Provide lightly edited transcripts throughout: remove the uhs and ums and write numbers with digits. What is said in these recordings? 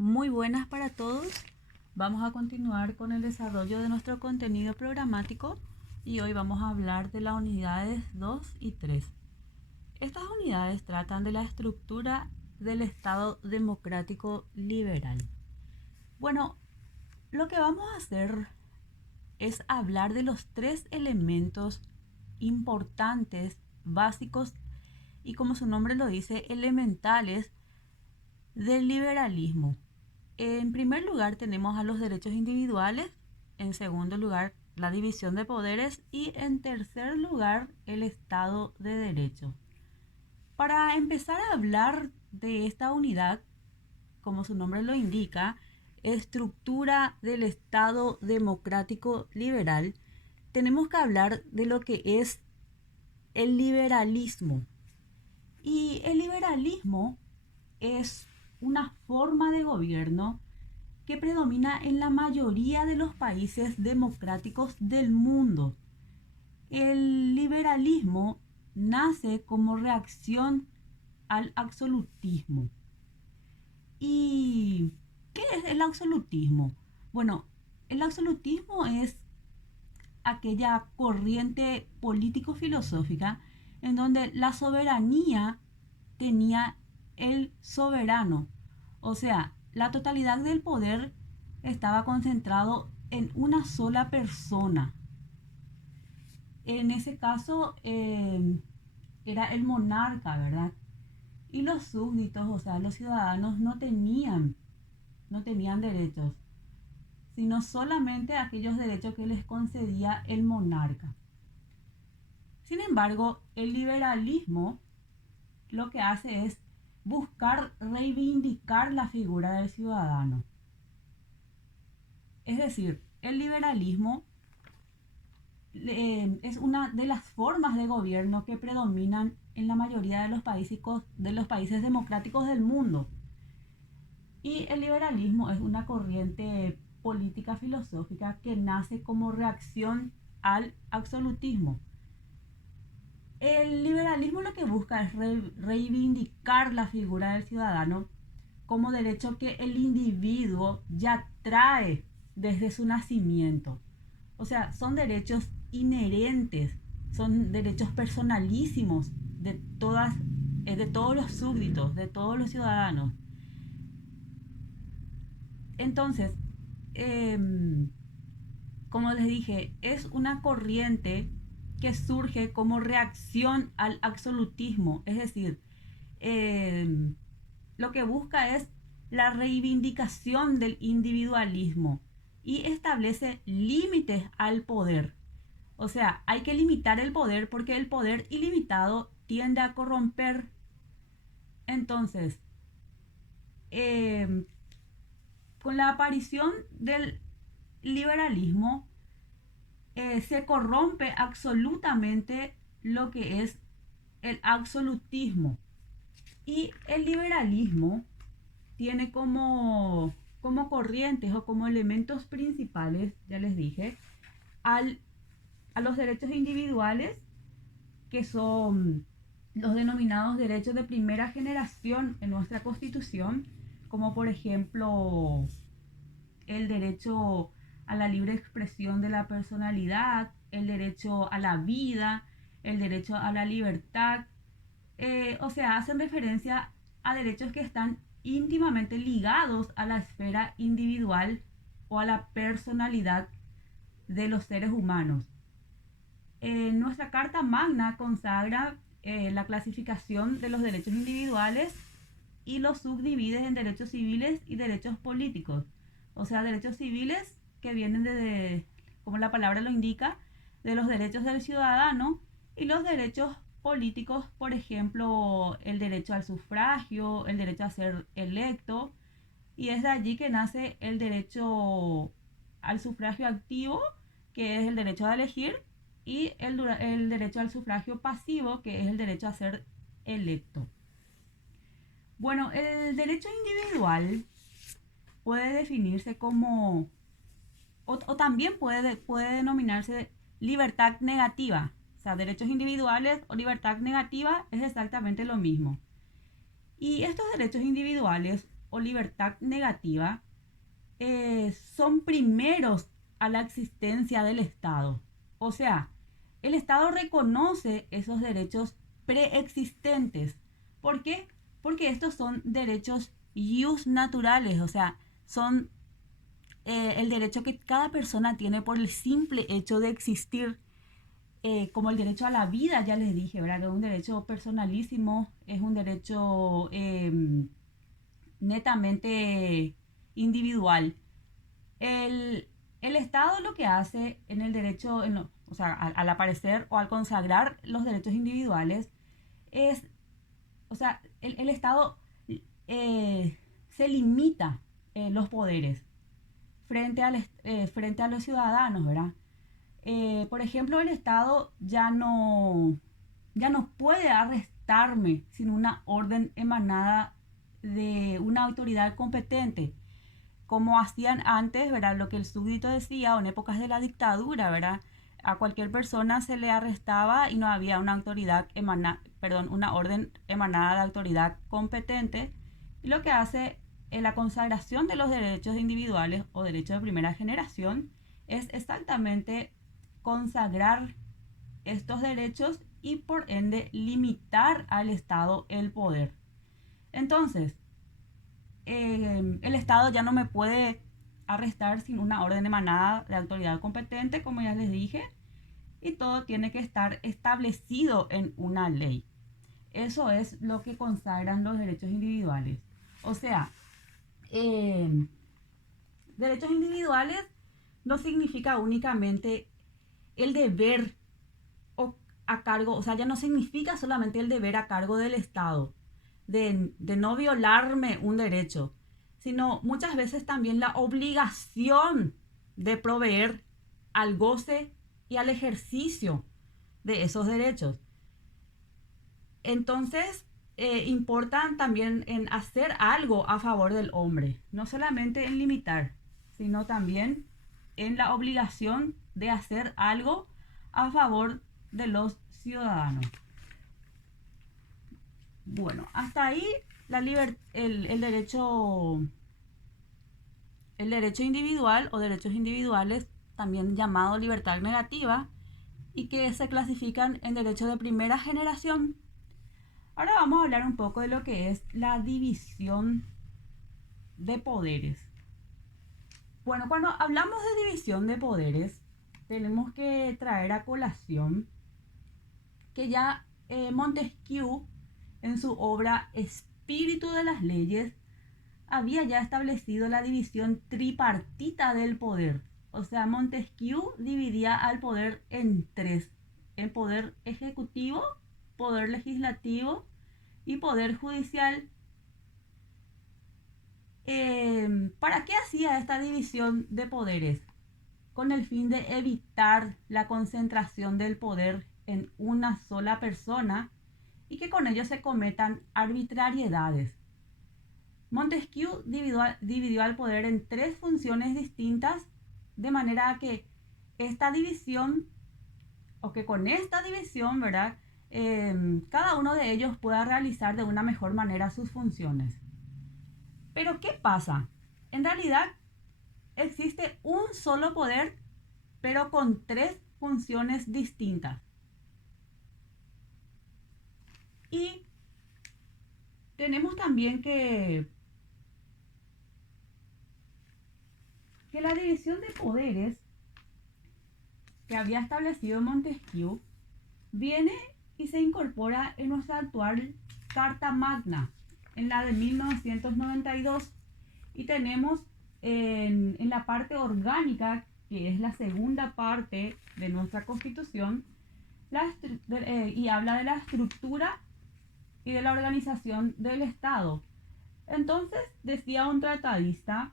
Muy buenas para todos. Vamos a continuar con el desarrollo de nuestro contenido programático y hoy vamos a hablar de las unidades 2 y 3. Estas unidades tratan de la estructura del Estado democrático liberal. Bueno, lo que vamos a hacer es hablar de los tres elementos importantes, básicos y, como su nombre lo dice, elementales del liberalismo. En primer lugar tenemos a los derechos individuales, en segundo lugar la división de poderes y en tercer lugar el Estado de Derecho. Para empezar a hablar de esta unidad, como su nombre lo indica, estructura del Estado democrático liberal, tenemos que hablar de lo que es el liberalismo. Y el liberalismo es una forma de gobierno que predomina en la mayoría de los países democráticos del mundo. El liberalismo nace como reacción al absolutismo. ¿Y qué es el absolutismo? Bueno, el absolutismo es aquella corriente político-filosófica en donde la soberanía tenía el soberano. O sea, la totalidad del poder estaba concentrado en una sola persona. En ese caso era el monarca, ¿verdad? Y los súbditos, o sea, los ciudadanos no tenían derechos, sino solamente aquellos derechos que les concedía el monarca. Sin embargo, el liberalismo lo que hace es buscar reivindicar la figura del ciudadano. Es decir, el liberalismo es una de las formas de gobierno que predominan en la mayoría de los países democráticos del mundo. Y el liberalismo es una corriente política filosófica que nace como reacción al absolutismo. El liberalismo lo que busca es reivindicar la figura del ciudadano como derecho que el individuo ya trae desde su nacimiento. O sea, son derechos inherentes, son derechos personalísimos de todos los súbditos, de todos los ciudadanos. Entonces, eh, como les dije, es una corriente que surge como reacción al absolutismo, es decir, eh, lo que busca es la reivindicación del individualismo y establece límites al poder. O sea, hay que limitar el poder porque el poder ilimitado tiende a corromper. Entonces, eh, con la aparición del liberalismo, se corrompe absolutamente lo que es el absolutismo. Y el liberalismo tiene como corrientes o como elementos principales, ya les dije, a los derechos individuales, que son los denominados derechos de primera generación en nuestra Constitución, como por ejemplo el derecho a la libre expresión de la personalidad, el derecho a la vida, el derecho a la libertad. O sea, hacen referencia a derechos que están íntimamente ligados a la esfera individual o a la personalidad de los seres humanos. Nuestra Carta Magna consagra la clasificación de los derechos individuales y los subdivide en derechos civiles y derechos políticos. O sea, derechos civiles que vienen de, como la palabra lo indica, de los derechos del ciudadano, y los derechos políticos, por ejemplo, el derecho al sufragio, el derecho a ser electo, y es de allí que nace el derecho al sufragio activo, que es el derecho a elegir, y el derecho al sufragio pasivo, que es el derecho a ser electo. Bueno, el derecho individual puede definirse como, o también puede denominarse libertad negativa. O sea, derechos individuales o libertad negativa es exactamente lo mismo. Y estos derechos individuales o libertad negativa son primeros a la existencia del Estado. O sea, el Estado reconoce esos derechos preexistentes. ¿Por qué? Porque estos son derechos ius naturales, o sea, son el derecho que cada persona tiene por el simple hecho de existir, como el derecho a la vida, ya les dije, ¿verdad? Que es un derecho personalísimo, es un derecho netamente individual. El, el Estado lo que hace en el derecho, o sea, al aparecer o al consagrar los derechos individuales, es, o sea, el Estado se limita los poderes frente a los ciudadanos, ¿verdad? Por ejemplo, el Estado ya no puede arrestarme sin una orden emanada de una autoridad competente, como hacían antes, ¿verdad? Lo que el súbdito decía, o en épocas de la dictadura, ¿verdad? A cualquier persona se le arrestaba y no había una una orden emanada de autoridad competente. Y lo que hace en la consagración de los derechos individuales o derechos de primera generación es exactamente consagrar estos derechos y por ende limitar al Estado el poder. Entonces, el Estado ya no me puede arrestar sin una orden emanada de autoridad competente, como ya les dije, y todo tiene que estar establecido en una ley. Eso es lo que consagran los derechos individuales. O sea, derechos individuales no significa únicamente el deber a cargo, o sea, ya no significa solamente el deber a cargo del Estado de no violarme un derecho, sino muchas veces también la obligación de proveer al goce y al ejercicio de esos derechos. Entonces, importan también en hacer algo a favor del hombre, no solamente en limitar, sino también en la obligación de hacer algo a favor de los ciudadanos. Bueno, hasta ahí el derecho individual o derechos individuales, también llamado libertad negativa, y que se clasifican en derechos de primera generación. Ahora vamos a hablar un poco de lo que es la división de poderes. Bueno, cuando hablamos de división de poderes, tenemos que traer a colación que ya Montesquieu, en su obra Espíritu de las Leyes, había ya establecido la división tripartita del poder. O sea, Montesquieu dividía al poder en tres: el poder ejecutivo, poder legislativo y poder judicial. ¿Para qué hacía esta división de poderes? Con el fin de evitar la concentración del poder en una sola persona y que con ello se cometan arbitrariedades. Montesquieu dividió al poder en tres funciones distintas, de manera que esta división, o que con esta división, ¿verdad? Cada uno de ellos pueda realizar de una mejor manera sus funciones. Pero ¿qué pasa? En realidad existe un solo poder, pero con tres funciones distintas. Y tenemos también que la división de poderes que había establecido Montesquieu viene y se incorpora en nuestra actual Carta Magna, en la de 1992, y tenemos en la parte orgánica, que es la segunda parte de nuestra Constitución, y habla de la estructura y de la organización del Estado. Entonces, decía un tratadista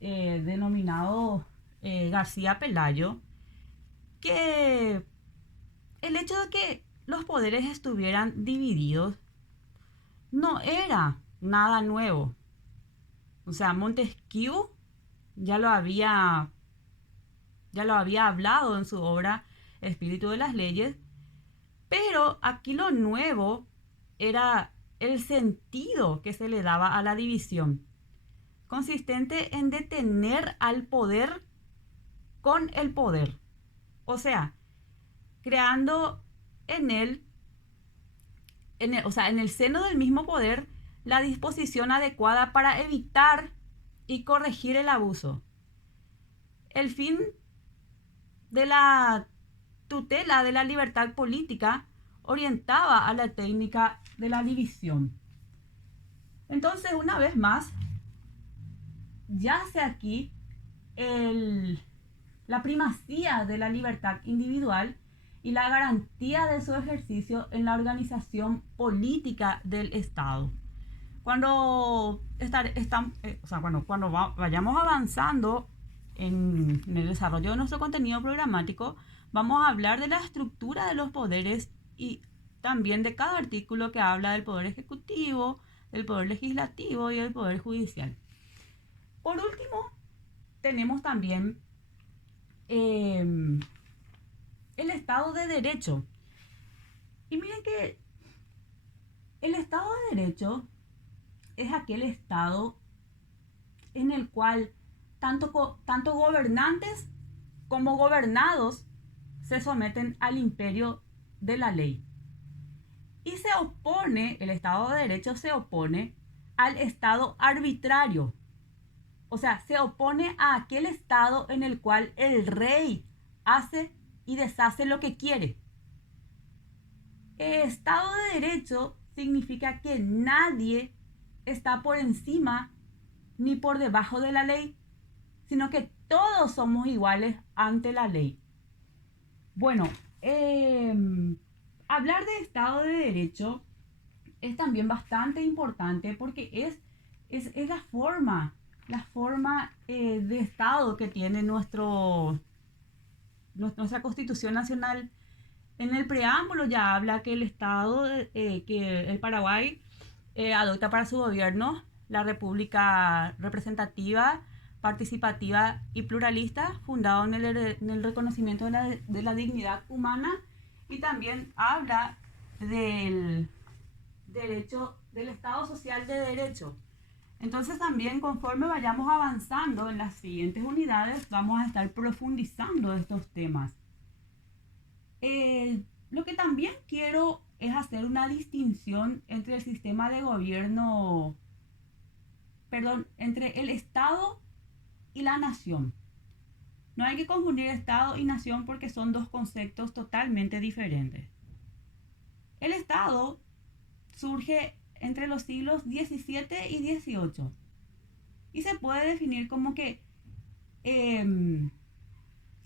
denominado García Pelayo, que el hecho de que los poderes estuvieran divididos no era nada nuevo. O sea, Montesquieu ya lo había hablado en su obra Espíritu de las Leyes, pero aquí lo nuevo era el sentido que se le daba a la división. consistente en detener al poder con el poder. O sea, creando en él, en el seno del mismo poder, la disposición adecuada para evitar y corregir el abuso. El fin de la tutela de la libertad política orientaba a la técnica de la división. Entonces, una vez más, yace aquí la primacía de la libertad individual y la garantía de su ejercicio en la organización política del Estado. Cuando vayamos avanzando en el desarrollo de nuestro contenido programático, vamos a hablar de la estructura de los poderes y también de cada artículo que habla del poder ejecutivo, del poder legislativo y del poder judicial. Por último, tenemos también el Estado de Derecho. Y miren que el Estado de Derecho es aquel Estado en el cual tanto gobernantes como gobernados se someten al imperio de la ley. Y el Estado de Derecho se opone al Estado arbitrario. O sea, se opone a aquel Estado en el cual el rey hace y deshace lo que quiere. El Estado de Derecho significa que nadie está por encima ni por debajo de la ley, sino que todos somos iguales ante la ley. Bueno, hablar de Estado de Derecho es también bastante importante porque es la forma de Estado que tiene nuestra Constitución Nacional. En el preámbulo ya habla que el Estado, que el Paraguay adopta para su gobierno la República representativa, participativa y pluralista, fundado en el reconocimiento de la dignidad humana, y también habla del derecho, del Estado social de derecho. Entonces también, conforme vayamos avanzando en las siguientes unidades, vamos a estar profundizando estos temas. Lo que también quiero es hacer una distinción entre el sistema de gobierno, entre el Estado y la nación. No hay que confundir Estado y nación porque son dos conceptos totalmente diferentes. El Estado surge entre los siglos XVII y XVIII y se puede definir como que el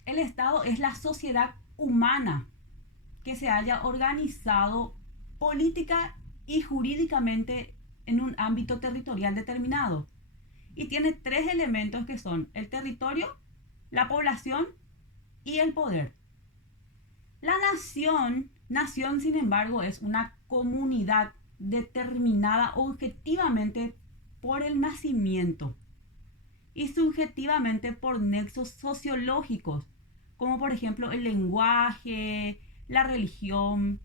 Estado es la sociedad humana que se haya organizado política y jurídicamente en un ámbito territorial determinado. Y tiene tres elementos que son el territorio, la población y el poder. La nación, sin embargo, es una comunidad determinada objetivamente por el nacimiento y subjetivamente por nexos sociológicos, como por ejemplo el lenguaje, la religión,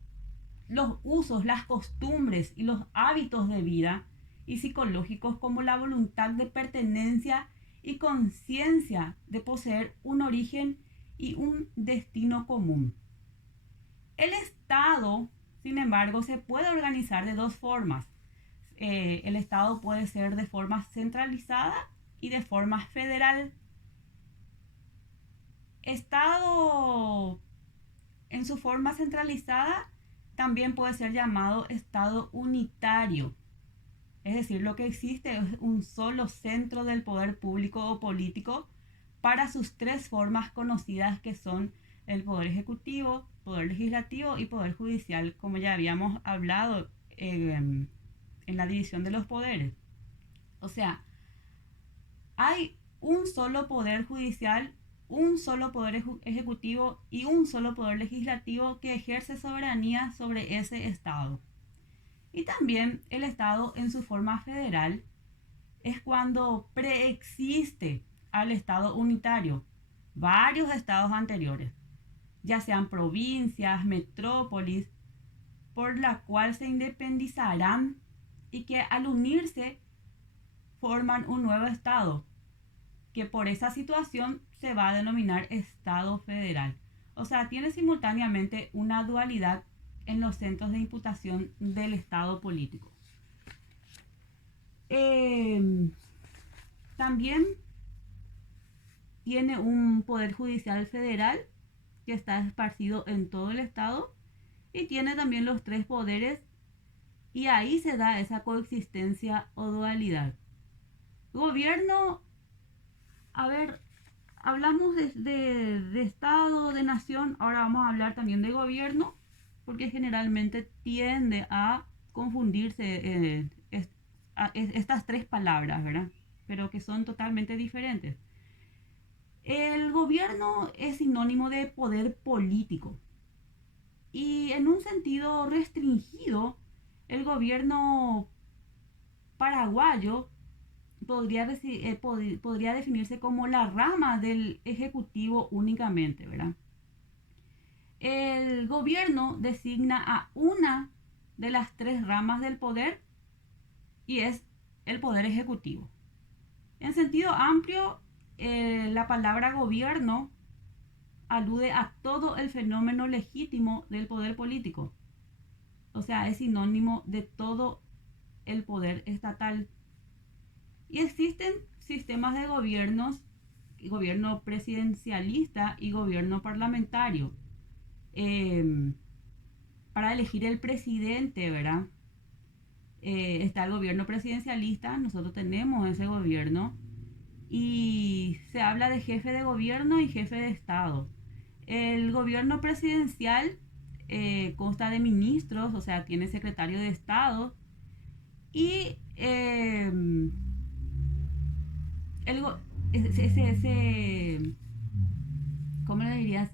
los usos, las costumbres y los hábitos de vida, y psicológicos como la voluntad de pertenencia y conciencia de poseer un origen y un destino común. El Estado, sin embargo, se puede organizar de dos formas. El Estado puede ser de forma centralizada y de forma federal. Estado en su forma centralizada también puede ser llamado Estado unitario. Es decir, lo que existe es un solo centro del poder público o político para sus tres formas conocidas, que son el poder ejecutivo, poder legislativo y poder judicial, como ya habíamos hablado en la división de los poderes. O sea, hay un solo poder judicial, un solo poder ejecutivo y un solo poder legislativo que ejerce soberanía sobre ese Estado. Y también el Estado en su forma federal es cuando preexiste al Estado unitario varios estados anteriores, ya sean provincias, metrópolis, por la cual se independizarán y que al unirse forman un nuevo estado, que por esa situación se va a denominar Estado federal. O sea, tiene simultáneamente una dualidad en los centros de imputación del Estado político. También tiene un poder judicial federal que está esparcido en todo el Estado y tiene también los tres poderes, y ahí se da esa coexistencia o dualidad. Gobierno, a ver, hablamos de Estado, de nación, ahora vamos a hablar también de gobierno, porque generalmente tiende a confundirse estas tres palabras, ¿verdad? Pero que son totalmente diferentes. El gobierno es sinónimo de poder político y en un sentido restringido, el gobierno paraguayo podría definirse como la rama del ejecutivo únicamente, ¿verdad? El gobierno designa a una de las tres ramas del poder y es el poder ejecutivo. En sentido amplio, la palabra gobierno alude a todo el fenómeno legítimo del poder político. O sea, es sinónimo de todo el poder estatal. Y existen sistemas de gobierno presidencialista y gobierno parlamentario. Para elegir el presidente, ¿verdad? Está el gobierno presidencialista, nosotros tenemos ese gobierno, y se habla de jefe de gobierno y jefe de Estado. El gobierno presidencial consta de ministros, o sea, tiene secretario de Estado, y el, ¿cómo le dirías?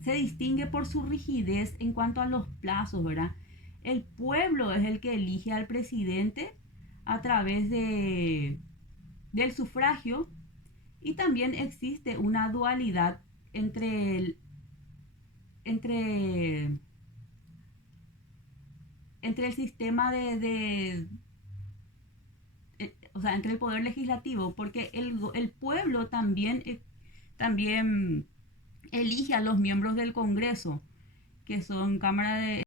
Se distingue por su rigidez en cuanto a los plazos, ¿verdad? El pueblo es el que elige al presidente a través del sufragio, y también existe una dualidad entre, entre el sistema o sea, entre el poder legislativo, porque el pueblo también elige a los miembros del Congreso, que son Cámara de